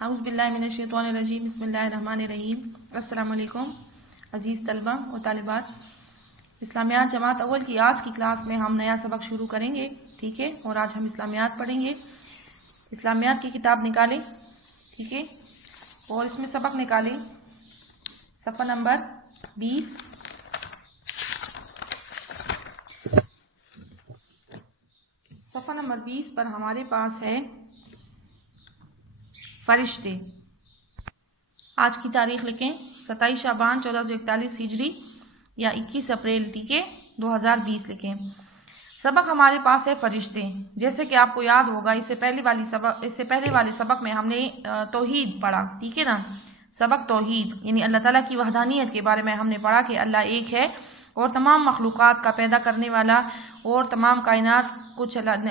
اعوذ باللہ من الشیطان الرجیم بسم اللہ الرحمن الرحیم۔ السلام علیکم عزیز طلبہ و طالبات، اسلامیات جماعت اول کی آج کی کلاس میں ہم نیا سبق شروع کریں گے، ٹھیک ہے؟ اور آج ہم اسلامیات پڑھیں گے۔ اسلامیات کی کتاب نکالیں، ٹھیک ہے؟ اور اس میں سبق نکالیں صفحہ نمبر 20۔ صفحہ نمبر 20 پر ہمارے پاس ہے فرشتے۔ آج کی تاریخ لکھیں 27 شعبان 1441 ہجری یا 21 اپریل 2020 لکھیں۔ سبق ہمارے پاس ہے فرشتے۔ جیسے کہ آپ کو یاد ہوگا اس سے پہلے والے سبق میں ہم نے توحید پڑھا، ٹھیک ہے نا؟ سبق توحید یعنی اللہ تعالیٰ کی وحدانیت کے بارے میں ہم نے پڑھا کہ اللہ ایک ہے اور تمام مخلوقات کا پیدا کرنے والا اور تمام کائنات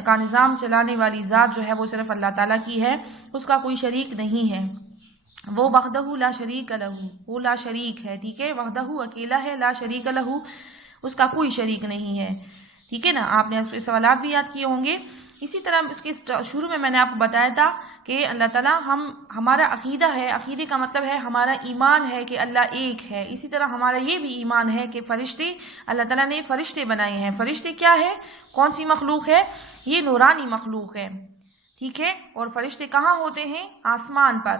کا نظام چلانے والی ذات جو ہے وہ صرف اللہ تعالیٰ کی ہے، اس کا کوئی شریک نہیں ہے۔ وہ وحدہ لا شریک لہ، وہ لا شریک ہے، ٹھیک ہے؟ وحدہ اکیلا ہے، لا شریک لہ اس کا کوئی شریک نہیں ہے، ٹھیک ہے نا؟ آپ نے سوالات بھی یاد کیے ہوں گے۔ اسی طرح اس کے شروع میں نے آپ کو بتایا تھا کہ اللہ تعالیٰ ہمارا عقیدہ ہے، عقیدے کا مطلب ہے ہمارا ایمان ہے کہ اللہ ایک ہے۔ اسی طرح ہمارا یہ بھی ایمان ہے کہ فرشتے اللہ تعالیٰ نے فرشتے بنائے ہیں۔ فرشتے کیا ہے؟ کون سی مخلوق ہے؟ یہ نورانی مخلوق ہے، ٹھیک ہے؟ اور فرشتے کہاں ہوتے ہیں؟ آسمان پر،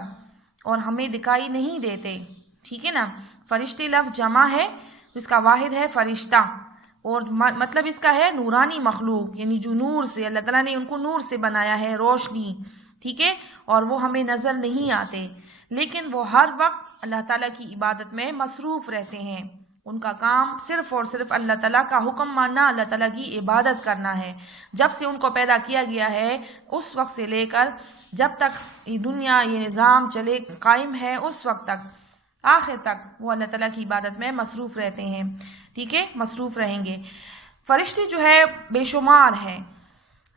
اور ہمیں دکھائی نہیں دیتے، ٹھیک ہے نا؟ فرشتے لفظ جمع ہے، اس کا واحد ہے فرشتہ، اور مطلب اس کا ہے نورانی مخلوق، یعنی جو نور سے اللہ تعالیٰ نے ان کو نور سے بنایا ہے، روشنی، ٹھیک ہے؟ اور وہ ہمیں نظر نہیں آتے، لیکن وہ ہر وقت اللہ تعالیٰ کی عبادت میں مصروف رہتے ہیں۔ ان کا کام صرف اور صرف اللہ تعالیٰ کا حکم ماننا، اللہ تعالیٰ کی عبادت کرنا ہے۔ جب سے ان کو پیدا کیا گیا ہے اس وقت سے لے کر جب تک یہ دنیا یہ نظام چلے قائم ہے اس وقت تک آخر تک وہ اللہ تعالیٰ کی عبادت میں مصروف رہتے ہیں، ٹھیک ہے؟ مصروف رہیں گے۔ فرشتے جو ہے بے شمار ہیں،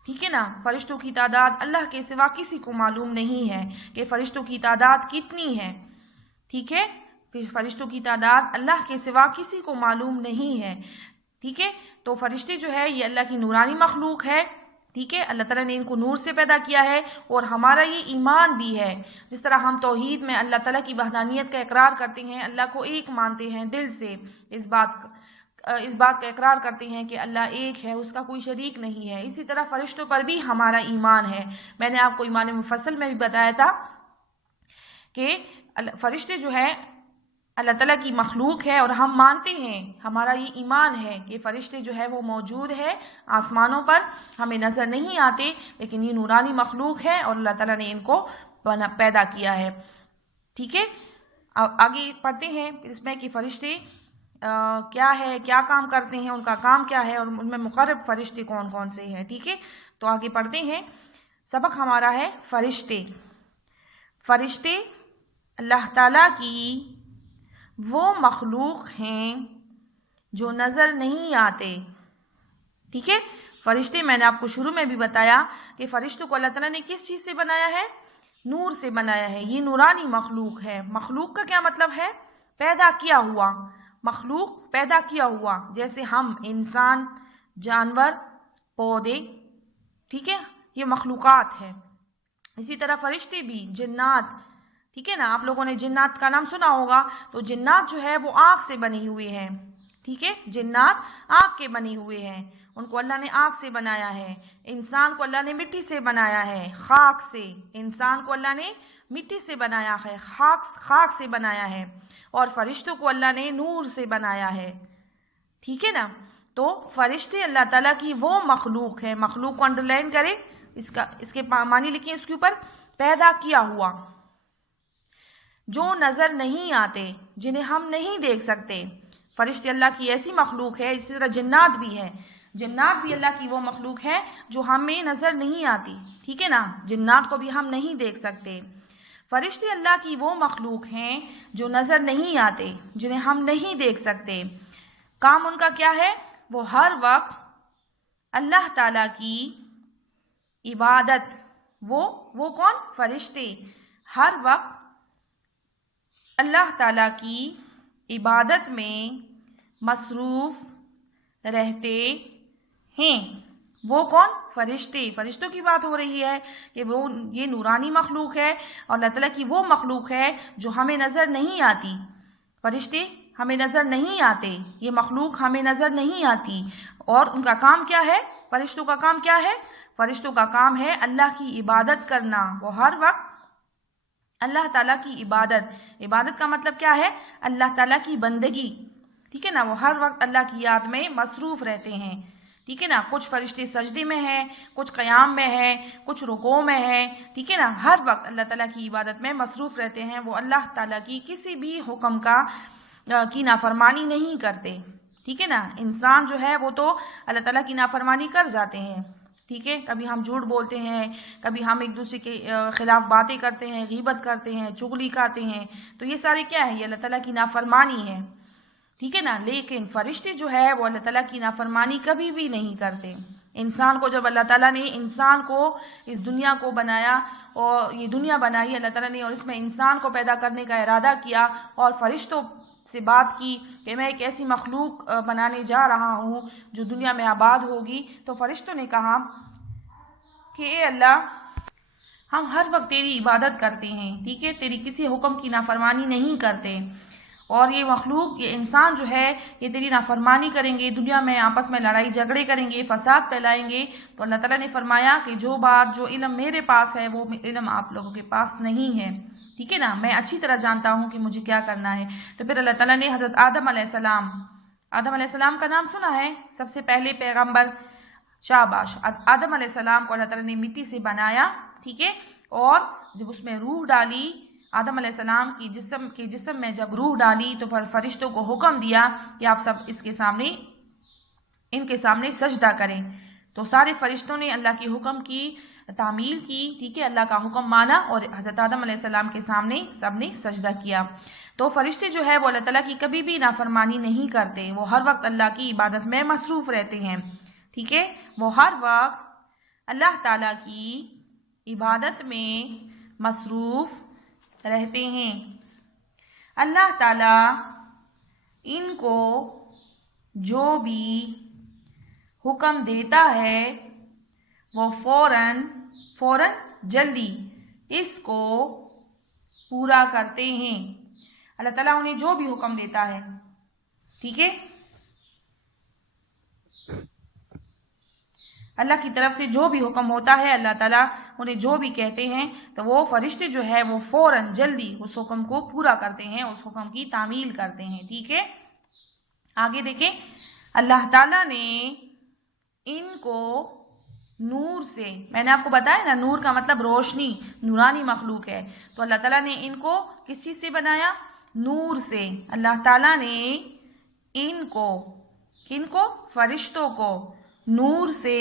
ٹھیک ہے نا؟ فرشتوں کی تعداد اللہ کے سوا کسی کو معلوم نہیں ہے کہ فرشتوں کی تعداد کتنی ہے، ٹھیک ہے؟ فرشتوں کی تعداد اللہ کے سوا کسی کو معلوم نہیں ہے، ٹھیک ہے؟ تو فرشتے جو ہے یہ اللہ کی نورانی مخلوق ہے، ٹھیک ہے؟ اللہ تعالیٰ نے ان کو نور سے پیدا کیا ہے، اور ہمارا یہ ایمان بھی ہے۔ جس طرح ہم توحید میں اللہ تعالیٰ کی وحدانیت کا اقرار کرتے ہیں، اللہ کو ایک مانتے ہیں دل سے، اس بات کا اقرار کرتے ہیں کہ اللہ ایک ہے، اس کا کوئی شریک نہیں ہے، اسی طرح فرشتوں پر بھی ہمارا ایمان ہے۔ میں نے آپ کو ایمان مفصل میں بھی بتایا تھا کہ فرشتے جو ہے اللہ تعالیٰ کی مخلوق ہے، اور ہم مانتے ہیں، ہمارا یہ ایمان ہے کہ فرشتے جو ہے وہ موجود ہے آسمانوں پر، ہمیں نظر نہیں آتے، لیکن یہ نورانی مخلوق ہے اور اللہ تعالیٰ نے ان کو پیدا کیا ہے، ٹھیک ہے؟ آگے پڑھتے ہیں اس میں کہ فرشتے کیا ہے، کیا کام کرتے ہیں، ان کا کام کیا ہے، اور ان میں مقرب فرشتے کون کون سے ہیں، ٹھیک ہے؟ تو آگے پڑھتے ہیں۔ سبق ہمارا ہے فرشتے۔ فرشتے اللہ تعالیٰ کی وہ مخلوق ہیں جو نظر نہیں آتے، ٹھیک ہے؟ فرشتے میں نے آپ کو شروع میں بھی بتایا کہ فرشتوں کو اللہ تعالیٰ نے کس چیز سے بنایا ہے؟ نور سے بنایا ہے۔ یہ نورانی مخلوق ہے۔ مخلوق کا کیا مطلب ہے؟ پیدا کیا ہوا، مخلوق پیدا کیا ہوا، جیسے ہم انسان، جانور، پودے، ٹھیک ہے؟ یہ مخلوقات ہے۔ اسی طرح فرشتے بھی، جنات، ٹھیک ہے نا؟ آپ لوگوں نے جنات کا نام سنا ہوگا، تو جنات جو ہے وہ آگ سے بنے ہوئے ہیں، ٹھیک ہے؟ جنات آگ کے بنے ہوئے ہیں، ان کو اللہ نے آگ سے بنایا ہے۔ انسان کو اللہ نے مٹی سے بنایا ہے، خاک سے، انسان کو اللہ نے مٹی سے بنایا ہے، خاک سے بنایا ہے، اور فرشتوں کو اللہ نے نور سے بنایا ہے، ٹھیک ہے نا؟ تو فرشتے اللہ تعالیٰ کی وہ مخلوق ہے۔ مخلوق کو انڈر لائن کریں، اس کے معنی لکھیں اس کے اوپر، پیدا کیا ہوا، جو نظر نہیں آتے، جنہیں ہم نہیں دیکھ سکتے۔ فرشتے اللہ کی ایسی مخلوق ہے۔ اسی طرح جنات بھی ہے، جنات بھی اللہ کی وہ مخلوق ہے جو ہمیں نظر نہیں آتی، ٹھیک ہے نا؟ جنات کو بھی ہم نہیں دیکھ سکتے۔ فرشتے اللہ کی وہ مخلوق ہیں جو نظر نہیں آتے، جنہیں ہم نہیں دیکھ سکتے۔ کام ان کا کیا ہے؟ وہ ہر وقت اللہ تعالیٰ کی عبادت، وہ کون؟ فرشتے ہر وقت اللہ تعالیٰ کی عبادت میں مصروف رہتے ہیں۔ وہ کون؟ فرشتے، فرشتوں کی بات ہو رہی ہے کہ وہ یہ نورانی مخلوق ہے اور اللہ تعالیٰ کی وہ مخلوق ہے جو ہمیں نظر نہیں آتی. فرشتے ہمیں نظر نہیں آتے، یہ مخلوق ہمیں نظر نہیں آتی. اور ان کا کام کیا ہے؟ فرشتوں کا کام کیا ہے؟ فرشتوں کا کام ہے اللہ کی عبادت کرنا. وہ ہر وقت اللہ تعالیٰ کی عبادت، عبادت کا مطلب کیا ہے؟ اللہ تعالیٰ کی بندگی. ٹھیک ہے نا، وہ ہر وقت اللہ کی یاد میں مصروف رہتے ہیں. ٹھیک ہے نا، کچھ فرشتے سجدے میں ہیں، کچھ قیام میں ہیں، کچھ رکوع میں ہیں. ٹھیک ہے نا، ہر وقت اللہ تعالیٰ کی عبادت میں مصروف رہتے ہیں. وہ اللہ تعالیٰ کی کسی بھی حکم کی نافرمانی نہیں کرتے. ٹھیک ہے نا، انسان جو ہے وہ تو اللہ تعالیٰ کی نافرمانی کر جاتے ہیں. ٹھیک ہے، کبھی ہم جھوٹ بولتے ہیں، کبھی ہم ایک دوسرے کے خلاف باتیں کرتے ہیں، غیبت کرتے ہیں، چغلی کھاتے ہیں. تو یہ سارے کیا ہے؟ یہ اللہ تعالیٰ کی نافرمانی ہے. ٹھیک ہے نا، لیکن فرشتے جو ہے وہ اللہ تعالیٰ کی نافرمانی کبھی بھی نہیں کرتے. انسان کو جب اللہ تعالیٰ نے انسان کو اس دنیا کو بنایا اور یہ دنیا بنائی اللہ تعالیٰ نے، اور اس میں انسان کو پیدا کرنے کا ارادہ کیا اور فرشتوں سے بات کی کہ میں ایک ایسی مخلوق بنانے جا رہا ہوں جو دنیا میں آباد ہوگی، تو فرشتوں نے کہا کہ اے اللہ، ہم ہر وقت تیری عبادت کرتے ہیں. ٹھیک ہے، تیری کسی حکم کی نافرمانی نہیں کرتے، اور یہ مخلوق، یہ انسان جو ہے یہ تیری نافرمانی کریں گے، دنیا میں آپس میں لڑائی جھگڑے کریں گے، فساد پھیلائیں گے. تو اللہ تعالیٰ نے فرمایا کہ جو علم میرے پاس ہے وہ علم آپ لوگوں کے پاس نہیں ہے. ٹھیک ہے نا، میں اچھی طرح جانتا ہوں کہ مجھے کیا کرنا ہے. تو پھر اللہ تعالیٰ نے حضرت آدم علیہ السلام کا نام سنا ہے، سب سے پہلے پیغمبر. شاباش، آدم علیہ السلام کو اللہ تعالیٰ نے مٹی سے بنایا. ٹھیک ہے، اور جب اس میں روح ڈالی، آدم علیہ السلام کی جسم میں جب روح ڈالی تو پھر فرشتوں کو حکم دیا کہ آپ سب ان کے سامنے سجدہ کریں. تو سارے فرشتوں نے اللہ کے حکم کی تعمیل کی. ٹھیک ہے، اللہ کا حکم مانا اور حضرت آدم علیہ السلام کے سامنے سب نے سجدہ کیا. تو فرشتے جو ہے وہ اللہ تعالیٰ کی کبھی بھی نافرمانی نہیں کرتے، وہ ہر وقت اللہ کی عبادت میں مصروف رہتے ہیں. ٹھیک ہے، وہ ہر وقت اللہ تعالیٰ کی عبادت میں مصروف رہتے ہیں. اللہ تعالیٰ ان کو جو بھی حکم دیتا ہے وہ فوراً جلدی اس کو پورا کرتے ہیں. اللہ تعالیٰ انہیں جو بھی حکم دیتا ہے، ٹھیک ہے، اللہ کی طرف سے جو بھی حکم ہوتا ہے، اللہ تعالیٰ انہیں جو بھی کہتے ہیں تو وہ فرشتے جو ہے وہ فوراً جلدی اس حکم کو پورا کرتے ہیں، اس حکم کی تعمیل کرتے ہیں. ٹھیک ہے، آگے دیکھیں، اللہ تعالیٰ نے ان کو نور سے، میں نے آپ کو بتایا نا نور کا مطلب روشنی، نورانی مخلوق ہے. تو اللہ تعالیٰ نے ان کو کس چیز سے بنایا؟ نور سے. اللہ تعالیٰ نے ان کو، کن کو؟ فرشتوں کو نور سے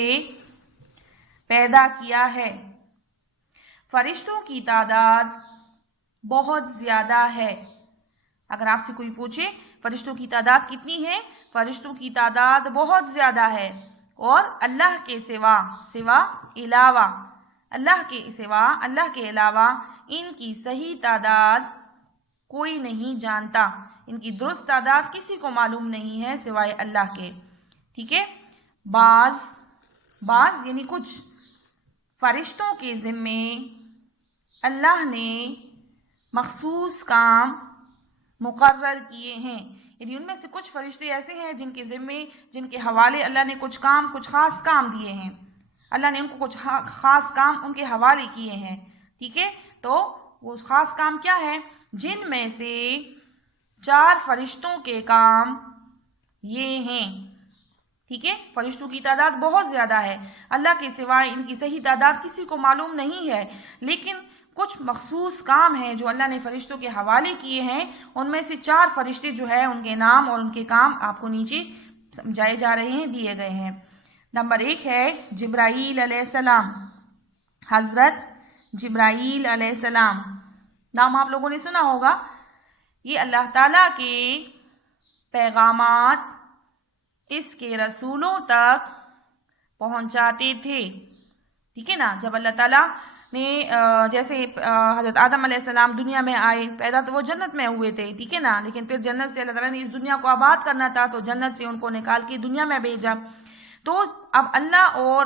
پیدا کیا ہے. فرشتوں کی تعداد بہت زیادہ ہے. اگر آپ سے کوئی پوچھے فرشتوں کی تعداد کتنی ہے، فرشتوں کی تعداد بہت زیادہ ہے. اور اللہ کے علاوہ ان کی صحیح تعداد کوئی نہیں جانتا. ان کی درست تعداد کسی کو معلوم نہیں ہے سوائے اللہ کے. ٹھیک ہے، بعض یعنی کچھ فرشتوں کے ذمے اللہ نے مخصوص کام مقرر کیے ہیں. یعنی ان میں سے کچھ فرشتے ایسے ہیں جن کے حوالے اللہ نے کچھ خاص کام دیے ہیں. اللہ نے ان کو کچھ خاص کام ان کے حوالے کیے ہیں. ٹھیک ہے، تو وہ خاص کام کیا ہے؟ جن میں سے 4 فرشتوں کے کام یہ ہیں. ٹھیک ہے، فرشتوں کی تعداد بہت زیادہ ہے، اللہ کے سوائے ان کی صحیح تعداد کسی کو معلوم نہیں ہے، لیکن کچھ مخصوص کام ہیں جو اللہ نے فرشتوں کے حوالے کیے ہیں. ان میں سے 4 فرشتے جو ہے ان کے نام اور ان کے کام آپ کو نیچے سمجھائے جا رہے ہیں، دیے گئے ہیں. نمبر 1 ہے جبرائیل علیہ السلام. حضرت جبرائیل علیہ السلام نام آپ لوگوں نے سنا ہوگا. یہ اللہ تعالیٰ کے پیغامات اس کے رسولوں تک پہنچاتے تھے. ٹھیک ہے نا، جب اللہ تعالیٰ نے جیسے حضرت آدم علیہ السلام دنیا میں آئے، پیدا تو وہ جنت میں ہوئے تھے. ٹھیک ہے نا، لیکن پھر جنت سے اللہ تعالیٰ نے اس دنیا کو آباد کرنا تھا تو جنت سے ان کو نکال کے دنیا میں بھیجا. تو اب اللہ اور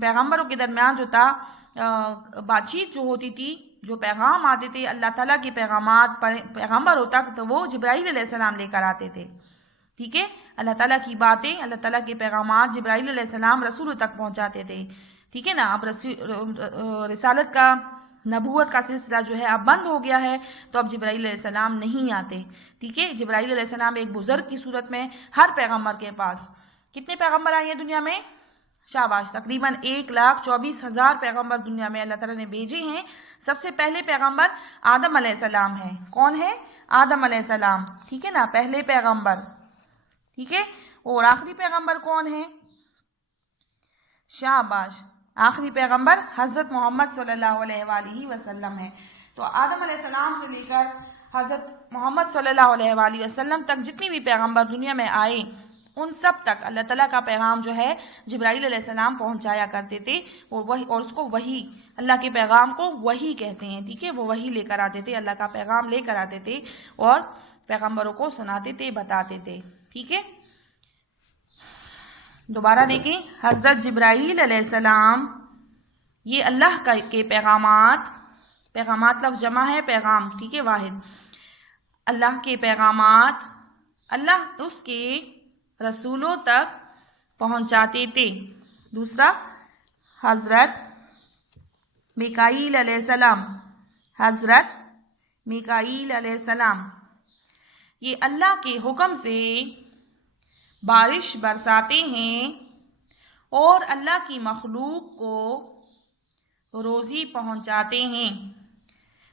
پیغمبروں کے درمیان جو تھا بات چیت جو ہوتی تھی، جو پیغام آتے تھے اللہ تعالیٰ کے پیغامات پیغمبروں تک، تو وہ جبرائیل علیہ السلام لے کر آتے تھے. ٹھیک ہے، اللہ تعالیٰ کی باتیں، اللہ تعالیٰ کے پیغامات جبرائیل علیہ السلام رسولوں تک پہنچاتے تھے. ٹھیک ہے نا. اب رسالت کا، نبوت کا سلسلہ جو ہے اب بند ہو گیا ہے، تو اب جبرائیل علیہ السلام نہیں آتے. ٹھیک ہے، جبرائیل علیہ السلام ایک بزرگ کی صورت میں ہر پیغمبر کے پاس. کتنے پیغمبر آئے ہیں دنیا میں؟ شاباش، تقریباً 1,24,000 پیغمبر دنیا میں اللہ تعالیٰ نے بھیجے ہیں. سب سے پہلے پیغمبر آدم علیہ السلام ہیں. کون ہے؟ آدم علیہ السلام. ٹھیک ہے نا، پہلے پیغمبر. ٹھیک ہے، اور آخری پیغمبر کون ہے؟ شاباش، آخری پیغمبر حضرت محمد صلی اللہ علیہ وآلہ وسلم ہے. تو آدم علیہ السلام سے لے کر حضرت محمد صلی اللہ علیہ وآلہ وسلم تک جتنی بھی پیغمبر دنیا میں آئے، ان سب تک اللہ تعالیٰ کا پیغام جو ہے جبرائیل علیہ السلام پہنچایا کرتے تھے. اور اس کو وحی، اللہ کے پیغام کو وحی کہتے ہیں. ٹھیک ہے، وہ وحی لے کر آتے تھے، اللہ کا پیغام لے کر آتے تھے اور پیغمبروں کو سناتے تھے، بتاتے تھے. ٹھیک ہے، دوبارہ دیکھیں، حضرت جبرائیل علیہ السلام، یہ اللہ کے پیغامات لفظ جمع ہے، پیغام. ٹھیک ہے، واحد. اللہ کے پیغامات اللہ اس کے رسولوں تک پہنچاتے تھے. دوسرا، حضرت میکائیل علیہ السلام، حضرت میکائیل علیہ السلام یہ اللہ کے حکم سے بارش برساتے ہیں اور اللہ کی مخلوق کو روزی پہنچاتے ہیں.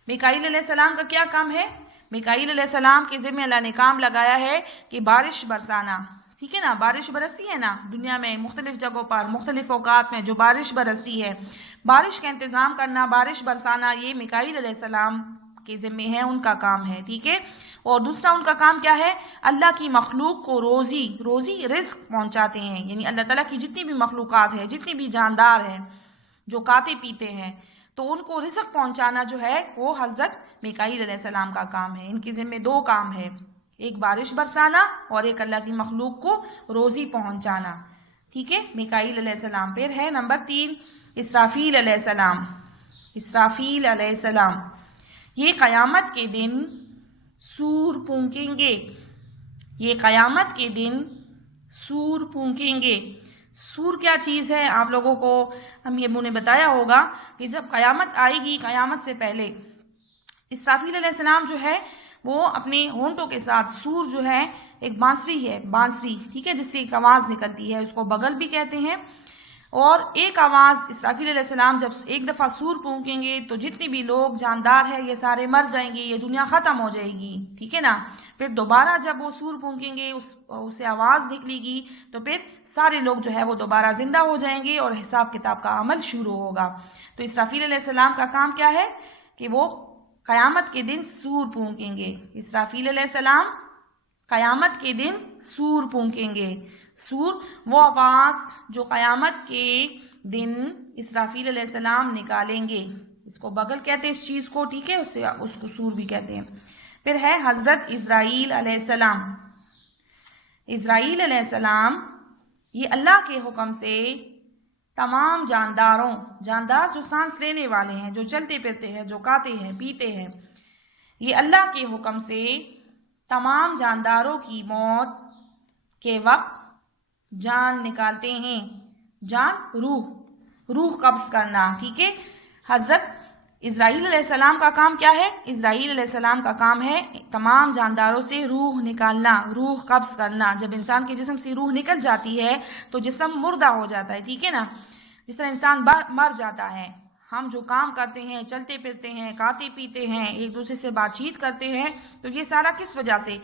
میکائیل علیہ السلام کا کیا کام ہے؟ میکائیل علیہ السلام کے ذمہ اللہ نے کام لگایا ہے کہ بارش برسانا. ٹھیک ہے نا، بارش برستی ہے نا دنیا میں، مختلف جگہوں پر، مختلف اوقات میں جو بارش برستی ہے، بارش کا انتظام کرنا، بارش برسانا، یہ میکائیل علیہ السلام کے ذمہ ہے، ان کا کام ہے. ٹھیک ہے، اور دوسرا ان کا کام کیا ہے؟ اللہ کی مخلوق کو روزی رزق پہنچاتے ہیں. یعنی اللہ تعالیٰ کی جتنی بھی مخلوقات ہیں، جتنی بھی جاندار ہیں جو کھاتے پیتے ہیں، تو ان کو رزق پہنچانا جو ہے وہ حضرت میکائیل علیہ السلام کا کام ہے. ان کے ذمہ دو کام ہے، ایک بارش برسانا اور ایک اللہ کی مخلوق کو روزی پہنچانا. ٹھیک ہے، میکائیل علیہ السلام. پھر ہے نمبر 3 اسرافیل علیہ السلام. اسرافیل علیہ السلام یہ قیامت کے دن سور پھونکیں گے. یہ قیامت کے دن سور پھونکیں گے. سور کیا چیز ہے؟ آپ لوگوں کو ہم یہ نے بتایا ہوگا کہ جب قیامت آئے گی، قیامت سے پہلے اسرافیل علیہ السلام جو ہے وہ اپنے ہونٹوں کے ساتھ، سور جو ہے ایک بانسری ہے، بانسری. ٹھیک ہے، جس سے ایک آواز نکلتی ہے، اس کو بغل بھی کہتے ہیں. اور ایک آواز اسرافیل علیہ السلام جب ایک دفعہ سور پھونکیں گے تو جتنی بھی لوگ جاندار ہیں یہ سارے مر جائیں گے، یہ دنیا ختم ہو جائے گی. ٹھیک ہے نا. پھر دوبارہ جب وہ سور پھونکیں گے، اسے آواز نکلے گی، تو پھر سارے لوگ جو ہے وہ دوبارہ زندہ ہو جائیں گے اور حساب کتاب کا عمل شروع ہوگا. تو اسرافیل علیہ السلام کا کام کیا ہے کہ وہ قیامت کے دن سور پھونکیں گے. اسرافیل علیہ السلام قیامت کے دن سور پھونکیں گے. سور وہ آواز جو قیامت کے دن اسرافیل علیہ السلام نکالیں گے. اس کو بغل کہتے ہیں اس چیز کو. ٹھیک ہے، اس کو سور بھی کہتے ہیں. پھر ہے حضرت اسرائیل علیہ السلام. اسرائیل علیہ السلام یہ اللہ کے حکم سے تمام جاندار جو سانس لینے والے ہیں، جو چلتے پھرتے ہیں، جو کھاتے ہیں پیتے ہیں، یہ اللہ کے حکم سے تمام جانداروں کی موت کے وقت جان نکالتے ہیں. جان، روح قبض کرنا. ٹھیک ہے، حضرت اسرائیل علیہ السلام کا کام کیا ہے؟ اسرائیل علیہ السلام کا کام ہے تمام جانداروں سے روح نکالنا، روح قبض کرنا. جب انسان کے جسم سے روح نکل جاتی ہے تو جسم مردہ ہو جاتا ہے. ٹھیک ہے نا، جس طرح انسان مر جاتا ہے. ہم جو کام کرتے ہیں، چلتے پھرتے ہیں، کھاتے پیتے ہیں، ایک دوسرے سے بات چیت کرتے ہیں، تو یہ سارا کس وجہ سے؟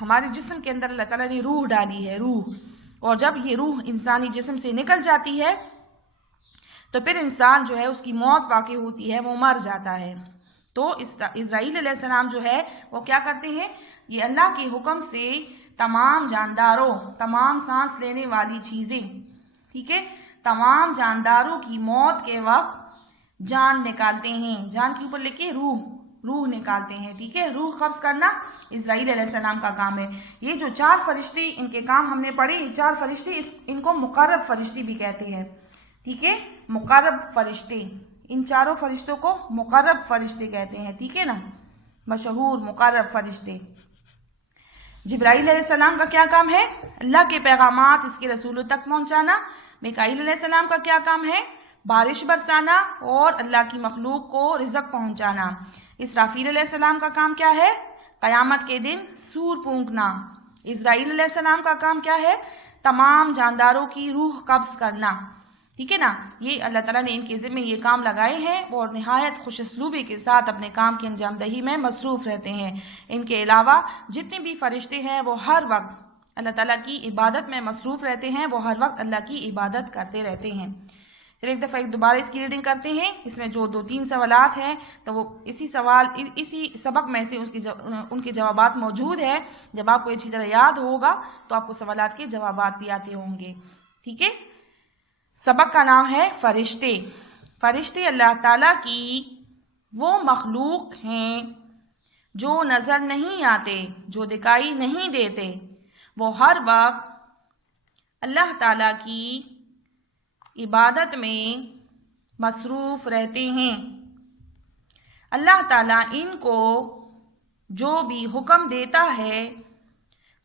ہمارے جسم کے اندر اللہ تعالیٰ نے روح ڈالی ہے، روح. اور جب یہ روح انسانی جسم سے نکل جاتی ہے تو پھر انسان جو ہے اس کی موت واقع ہوتی ہے، وہ مر جاتا ہے. تو اسرائیل علیہ السلام جو ہے وہ کیا کرتے ہیں؟ یہ اللہ کے حکم سے تمام جانداروں، تمام سانس لینے والی چیزیں، ٹھیک ہے، تمام جانداروں کی موت کے وقت جان نکالتے ہیں. جان کے اوپر لکھے روح. روح نکالتے ہیں، ٹھیک ہے، روح قبض کرنا اسرائیل علیہ السلام کا کام ہے۔ یہ جو 4 فرشتے ان کے کام ہم نے پڑھے، یہ 4 فرشتے ان کو مقرب فرشتے بھی کہتے ہیں، ٹھیک ہے، مقرب فرشتے، ان چاروں فرشتوں کو مقرب فرشتے کہتے ہیں، ٹھیک ہے نا، مشہور مقرب فرشتے۔ جبرائیل علیہ السلام کا کیا کام ہے؟ اللہ کے پیغامات اس کے رسولوں تک پہنچانا۔ میکائیل علیہ السلام کا کیا کام ہے؟ بارش برسانا اور اللہ کی مخلوق کو رزق پہنچانا۔ اسرافیل علیہ السلام کا کام کیا ہے؟ قیامت کے دن سور پھونکنا۔ اسرائیل علیہ السلام کا کام کیا ہے؟ تمام جانداروں کی روح قبض کرنا، ٹھیک ہے نا۔ یہ اللہ تعالیٰ نے ان کے ذمہ یہ کام لگائے ہیں اور نہایت خوش اسلوبی کے ساتھ اپنے کام کی انجام دہی میں مصروف رہتے ہیں۔ ان کے علاوہ جتنے بھی فرشتے ہیں وہ ہر وقت اللہ تعالیٰ کی عبادت میں مصروف رہتے ہیں، وہ ہر وقت اللہ کی عبادت کرتے رہتے ہیں۔ پھر ایک دفعہ دوبارہ اس کی ریڈنگ کرتے ہیں، اس میں جو 2-3 سوالات ہیں تو وہ اسی سبق میں سے ان کے جوابات موجود ہے۔ جب آپ کو اچھی طرح یاد ہوگا تو آپ کو سوالات کے جوابات بھی آتے ہوں گے، ٹھیک ہے۔ سبق کا نام ہے فرشتے۔ فرشتے اللہ تعالیٰ کی وہ مخلوق ہیں جو نظر نہیں آتے، جو دکھائی نہیں دیتے، وہ ہر وقت اللہ تعالیٰ کی عبادت میں مصروف رہتے ہیں۔ اللہ تعالیٰ ان کو جو بھی حکم دیتا ہے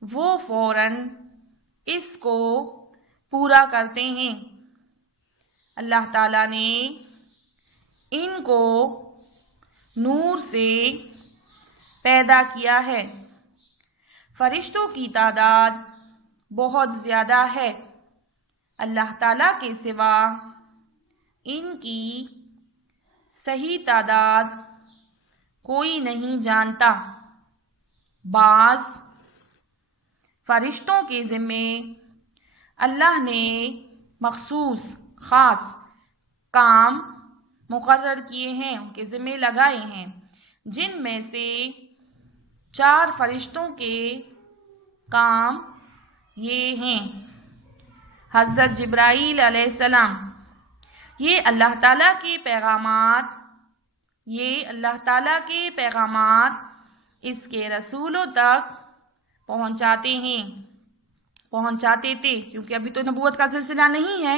وہ فوراً اس کو پورا کرتے ہیں۔ اللہ تعالیٰ نے ان کو نور سے پیدا کیا ہے۔ فرشتوں کی تعداد بہت زیادہ ہے۔ اللہ تعالیٰ کے سوا ان کی صحیح تعداد کوئی نہیں جانتا۔ بعض فرشتوں کے ذمے اللہ نے مخصوص خاص کام مقرر کیے ہیں، ان کے ذمے لگائے ہیں، جن میں سے 4 فرشتوں کے کام یہ ہیں۔ حضرت جبرائیل علیہ السلام، یہ اللہ تعالیٰ کے پیغامات اس کے رسولوں تک پہنچاتے تھے، کیونکہ ابھی تو نبوت کا سلسلہ نہیں ہے،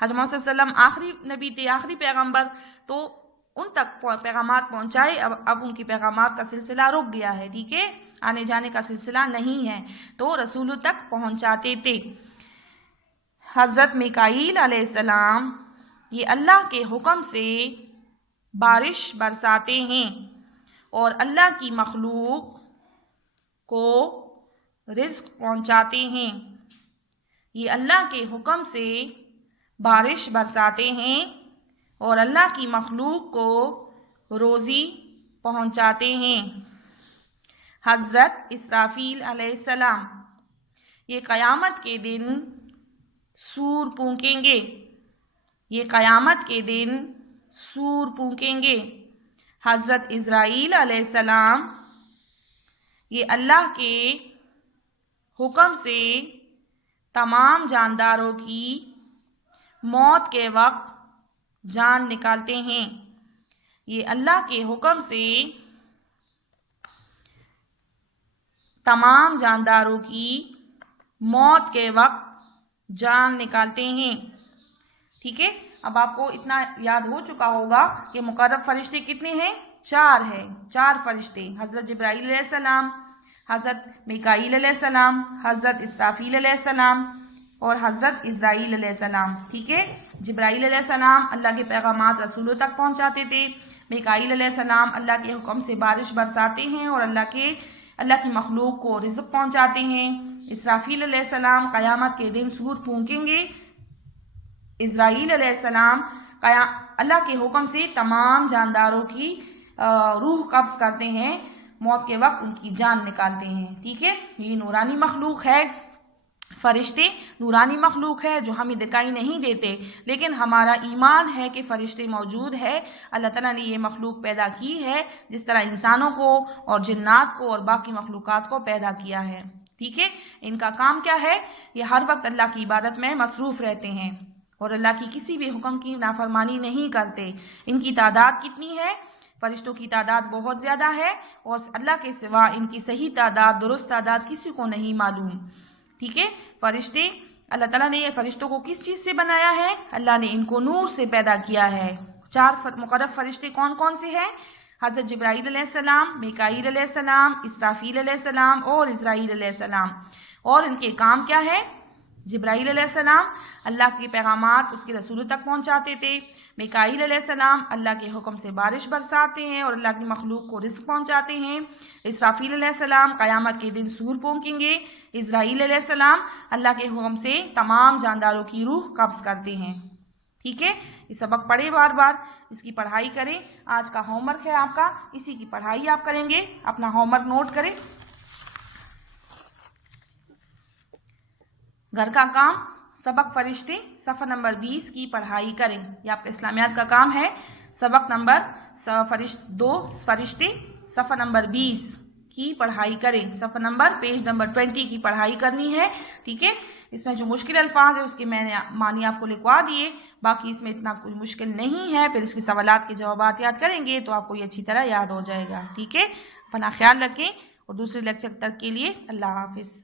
حضرت محمد صلی اللہ علیہ وسلم آخری نبی تھے، آخری پیغمبر، تو ان تک پیغامات پہنچائے۔ اب ان کی پیغامات کا سلسلہ رک گیا ہے، ٹھیک ہے، آنے جانے کا سلسلہ نہیں ہے، تو رسولوں تک پہنچاتے تھے۔ حضرت میکائیل علیہ السلام یہ اللہ کے حکم سے بارش برساتے ہیں اور اللہ کی مخلوق کو رزق پہنچاتے ہیں۔ یہ اللہ کے حکم سے بارش برساتے ہیں اور اللہ کی مخلوق کو روزی پہنچاتے ہیں۔ حضرت اسرافیل علیہ السلام یہ قیامت کے دن سور پھونکیں گے۔ حضرت اسرائیل علیہ السلام یہ اللہ کے حکم سے تمام جانداروں کی موت کے وقت جان نکالتے ہیں۔ یہ اللہ کے حکم سے تمام جانداروں کی موت کے وقت جان نکالتے ہیں، ٹھیک ہے۔ اب آپ کو اتنا یاد ہو چکا ہوگا کہ مقرب فرشتے کتنے ہیں؟ 4 ہیں، 4 فرشتے، حضرت جبرائیل علیہ السلام، حضرت میکائیل علیہ السلام، حضرت اسرافیل علیہ السلام اور حضرت اسرائیل علیہ السلام، ٹھیک ہے۔ جبرائیل علیہ السلام اللہ کے پیغامات رسولوں تک پہنچاتے تھے، میکائیل علیہ السلام اللہ کے حکم سے بارش برساتے ہیں اور اللہ کی مخلوق کو رزق پہنچاتے ہیں۔ اسرافیل علیہ السلام قیامت کے دن سور پھونکیں گے۔ اسرائیل علیہ السلام اللہ کے حکم سے تمام جانداروں کی روح قبض کرتے ہیں، موت کے وقت ان کی جان نکالتے ہیں، ٹھیک ہے۔ یہ نورانی مخلوق ہے، فرشتے نورانی مخلوق ہے جو ہمیں دکھائی نہیں دیتے، لیکن ہمارا ایمان ہے کہ فرشتے موجود ہے۔ اللہ تعالیٰ نے یہ مخلوق پیدا کی ہے جس طرح انسانوں کو اور جنات کو اور باقی مخلوقات کو پیدا کیا ہے، ٹھیک ہے۔ ان کا کام کیا ہے؟ یہ ہر وقت اللہ کی عبادت میں مصروف رہتے ہیں اور اللہ کی کسی بھی حکم کی نافرمانی نہیں کرتے۔ ان کی تعداد کتنی ہے؟ فرشتوں کی تعداد بہت زیادہ ہے اور اللہ کے سوا ان کی صحیح تعداد، درست تعداد کسی کو نہیں معلوم. ٹھیک ہے. فرشتے، اللہ تعالیٰ نے یہ فرشتوں کو کس چیز سے بنایا ہے؟ اللہ نے ان کو نور سے پیدا کیا ہے. 4 مقرب فرشتے کون کون سے ہیں؟ حضرت جبرائیل علیہ السلام، میکائیل علیہ السلام، اسرافیل علیہ السلام اور اسرائیل علیہ السلام. اور ان کے کام کیا ہے؟ جبرائیل علیہ السلام اللہ کے پیغامات اس کے رسولوں تک پہنچاتے تھے. میکائیل علیہ السلام اللہ کے حکم سے بارش برساتے ہیں اور اللہ کی مخلوق کو رزق پہنچاتے ہیں. اسرافیل علیہ السلام قیامت کے دن سور پھونکیں گے. اسرائیل علیہ السلام اللہ کے حکم سے تمام جانداروں کی روح قبض کرتے ہیں. ٹھیک ہے. یہ سبق پڑھے بار بار، اس کی پڑھائی کریں. آج کا ہوم ورک ہے آپ کا، اسی کی پڑھائی آپ کریں گے. اپنا ہوم ورک نوٹ کریں. گھر کا کام، سبق فرشتے صفحہ نمبر 20 کی پڑھائی کریں. یہ آپ کا اسلامیات کا کام ہے. سبق نمبر 2 فرشتے صفحہ نمبر 20 کی پڑھائی کریں. صفحہ نمبر پیج نمبر 20 کی پڑھائی کرنی ہے. ٹھیک ہے. اس میں جو مشکل الفاظ ہے اس کے میں نے معنی آپ کو لکھوا دیے. باقی اس میں اتنا کوئی مشکل نہیں ہے. پھر اس کے سوالات کے جوابات یاد کریں گے تو آپ کو یہ اچھی طرح یاد ہو جائے گا. ٹھیک ہے. اپنا خیال رکھیں اور دوسرے لیکچر تک کے لیے اللہ حافظ.